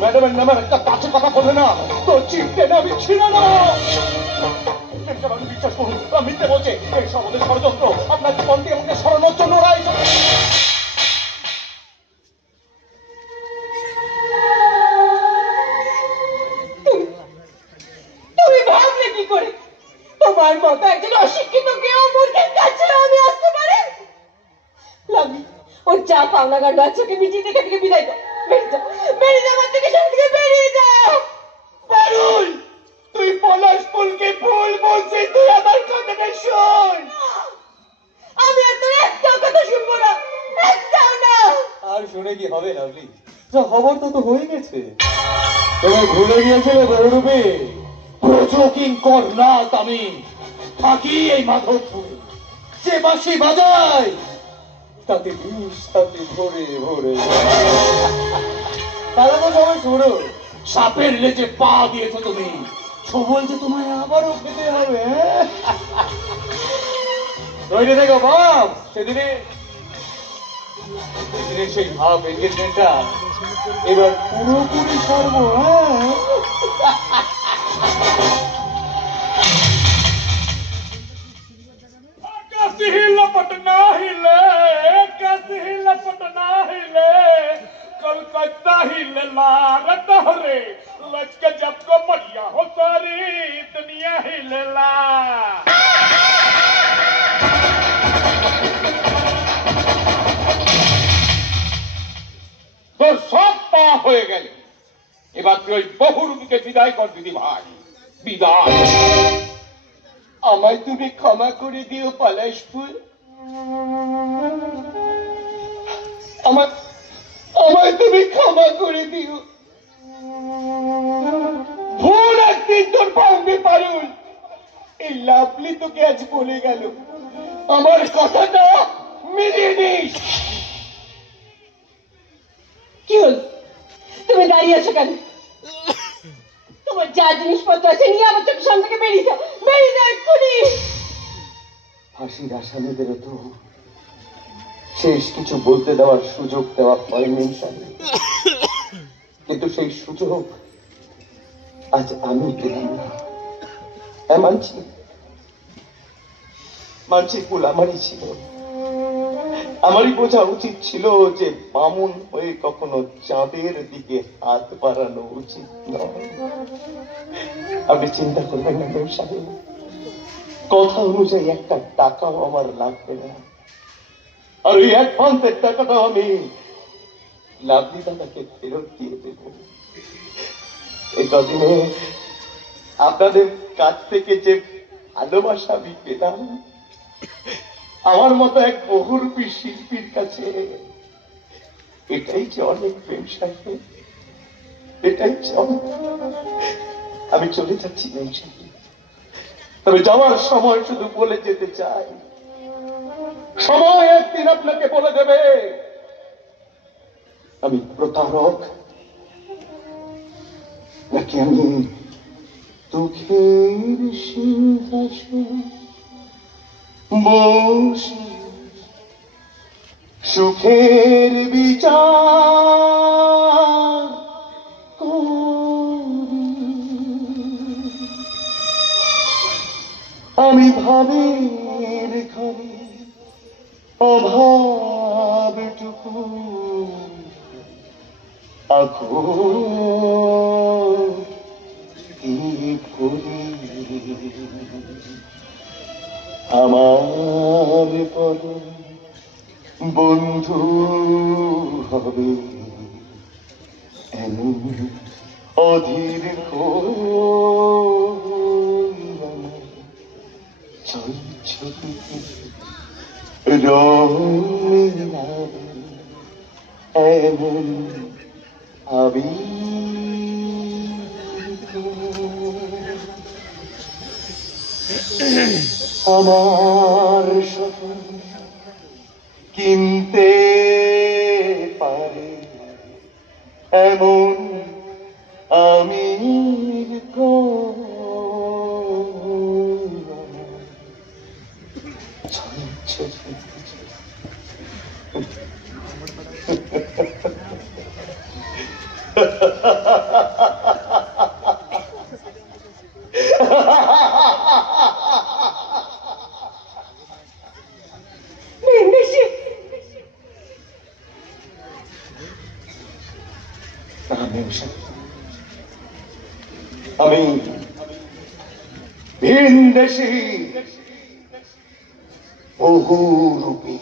ম্যাডামের নামে একটা কাছে কথা বললে না তো চিনতে না আমি ছিল না। আমি বিশ্বাস করুন মিথ্যে বলছে, এই সব ওদের ষড়যন্ত্র। আপনার জীবন থেকে আমাকে সরানোর জন্য ওরা তুমি ভাবলে কি করে তোমার মতো একজন অশিক্ষিত কেউ মূর্খের কাছে আমি আসতে পারে? লাভলি ওর যা পাওনা গাড় বাচ্চাকে মিটিয়ে থেকে থেকে বিদায় দাও। বেরিয়ে যাও, বেরিয়ে যাও আমার থেকে, সামনে থেকে বেরিয়ে যাও। পারুল, তুই পলাশ ফুলকে ফুল বলছিস, তুই আমার কথাটা শোন। আমি আর তোর একটাও কথা শুনবো না, একটাও না। আর শুনে কি হবে লাভলি, যা খবর তো হয়ে গেছে। তুমি ভুলে গিয়েছিলে বহুরূপে প্রচোকিং কর না আমি থাকি এই মাধবপুরে, যে বাঁশি বাজায় তাতে বিষ তাতে ভরে ভরে। তাহলে তো সবাই শোনো, সাপের লেজে পা দিয়েছো তুমি, সবল যে তোমায় আবারও খেতে হবে। তৈরি দেখো বাপ, সেদিনে সেই ভাব এঙ্গেজমেন্টটা এবার পুরোপুরি সর্ব। पटना हिले, पटना हिले, कलकत्ता हिले लारत हरे, लचक जब को मरिया हो सारी दुनिया हिले ला। তোর সব পা হয়ে গেল, এবার তুই ওই বহুরূপীকে বিদায় কর দিদি ভাই, বিদায়। আমায় তুমি ক্ষমা করে দিও পলাশপুর, আমায় তুমি ক্ষমা করে দিও। ভুল একদিন তোর ভাঙবে পারুল, এই লাভলি তোকে আজ বলে গেল, আমার কথাটা মিলিয়ে নিস। কি হল, তুমি দাঁড়িয়ে আছো কেন? তোমার যা জিনিসপত্র আছে নিয়ে আমার চোখের সামনে থেকে বেরিয়ে যাও, বেরিয়ে যাও এক্ষুনি। ফাঁসির আসামিদেরও তো শেষ কিছু বলতে দেওয়ার সুযোগ দেওয়া হয়নি, কিন্তু সেই সুযোগ আজ আমি পেলাম না। মানছি ভুল আমারই ছিল, আমারই বোঝা উচিত ছিল যে বামুন হয়ে কখনো চাঁদের দিকে হাত বাড়ানো উচিত নয়। আপনি চিন্তা করবেন না মেম সাহেব, কথা অনুযায়ী একটা টাকাও আমার লাগবে না, আর ওই অ্যাডভান্সের টাকাটাও আমি লাভলি দাদাকে ফেরত দিয়ে দেব। এই কদিনে আপনাদের কাছ থেকে যে ভালোবাসা আমি পেলাম, আমার মতো এক বহুরূপী শিল্পীর কাছে এটাই যে অনেক প্রেম সাহেব, এটাই আমি চলে যাচ্ছি প্রেম সাহেব, তবে যাওয়ার সময় শুধু বলে যেতে চাই, সময় একদিন আপনাকে বলে দেবে আমি প্রতারক নাকি আমি দুঃখের সিংহাসন বসে সুখের বিচার করি। আমি ভাবের ঘরে অভাবটুকু আমার পর বন্ধু হবে এমন অধীর এমন আমি আমার স্বপ্ন কিনতে পারে এমন আমি Ha ha ha. ভিনদেশি আমি ভিনদেশি বহুরূপী